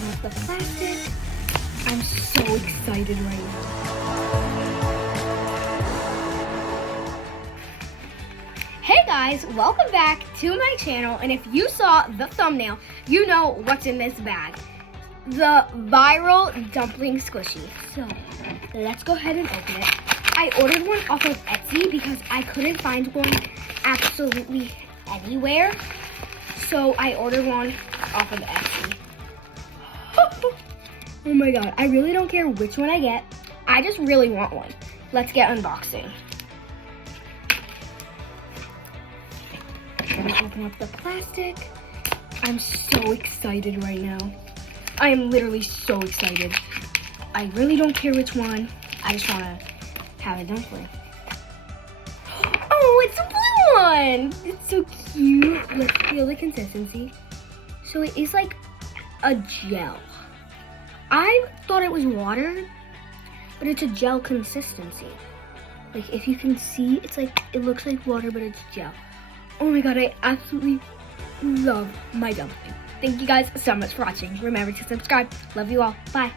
open up the plastic. I'm so excited right now. Hey guys, welcome back to my channel, and if you saw the thumbnail, you know what's in this bag. The viral dumpling squishy. So, let's go ahead and open it. I ordered one off of Etsy because I couldn't find one absolutely anywhere. So I ordered one off of Etsy. Oh my god, I really don't care which one I get. I just really want one. Let's get unboxing. Let me open up the plastic. I'm so excited right now. I am literally so excited. I really don't care which one. I just want to have a dumpling. Oh, it's a blue one! It's so cute. Let's feel the consistency. So it is like a gel. I thought it was water, but it's a gel consistency. Like if you can see, it's like, it looks like water, but it's gel. Oh my god, I absolutely love my dumpling. Thank you guys so much for watching. Remember to subscribe. Love you all. Bye.